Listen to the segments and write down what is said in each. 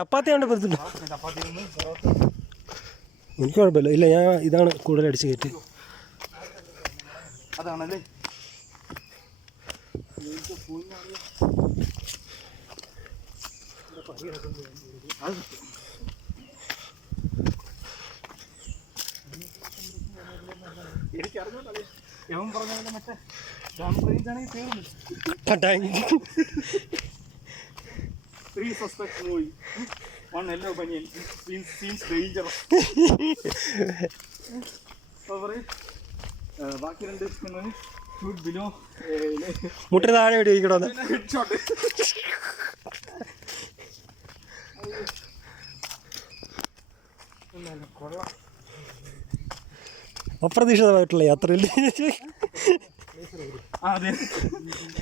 ചപ്പാത്തി കൊണ്ട് പറ്റില്ല. എനിക്ക് കുഴപ്പമില്ല. ഇല്ല, ഞാൻ ഇതാണ് കൂടുതൽ അടിച്ച് കയറ്റി. അതാണല്ലേ എനിക്കറിഞ്ഞോട്ടെ. യവൻ പറഞ്ഞ മറ്റേ ആണെങ്കിൽ തീർന്നു. 3 suspects movie. One yellow banyan seems dangerous. ബാക്കി 2 shoot below. മുട്ടിന് താഴെ വേണ്ടി ഇരിക്കണമെന്ന്. Headshot. കൊള്ളാം. അപ്രതീക്ഷിതമായിട്ടുള്ള യാത്രയിൽ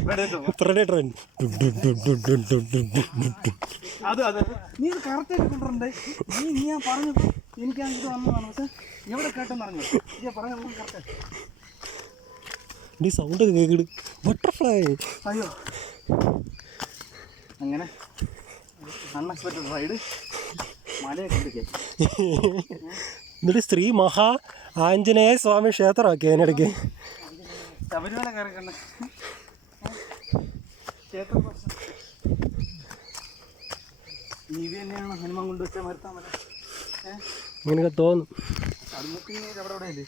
പ്രെഡേറ്റർ. അതെ നീ ഇത് കറക്റ്റായിട്ട് കൊണ്ടുവരണ്ടേ. നീ ഞാൻ പറഞ്ഞപ്പോൾ എനിക്ക് ഇത് വന്നതാണ്. പക്ഷെ എവിടെ കേട്ടെന്ന് അറിഞ്ഞു പറഞ്ഞ കറക്റ്റ്. ഈ സൗണ്ട് കേൾക്കിട്. ബട്ടർഫ്ലൈ. അയ്യോ, അങ്ങനെ അൺഎക്സ്പെക്റ്റഡ് റൈഡ് മലയൊക്കെ കയറ്റി. എന്നിട്ട് ശ്രീ മഹാ ആഞ്ജനേയ സ്വാമി ക്ഷേത്രമൊക്കെ അതിനിടയ്ക്ക്. ശബരിമല കയറിക്കണ്ട ക്ഷേത്ര പ്രശ്നം. ഇത് തന്നെയാണ് ഹനുമാൻ കൊണ്ടുവച്ചാൽ മരുത്താൻ മല. ഇങ്ങനെയൊക്കെ തോന്നും. അത് നോക്കി അവിടെ ഇല്ലേ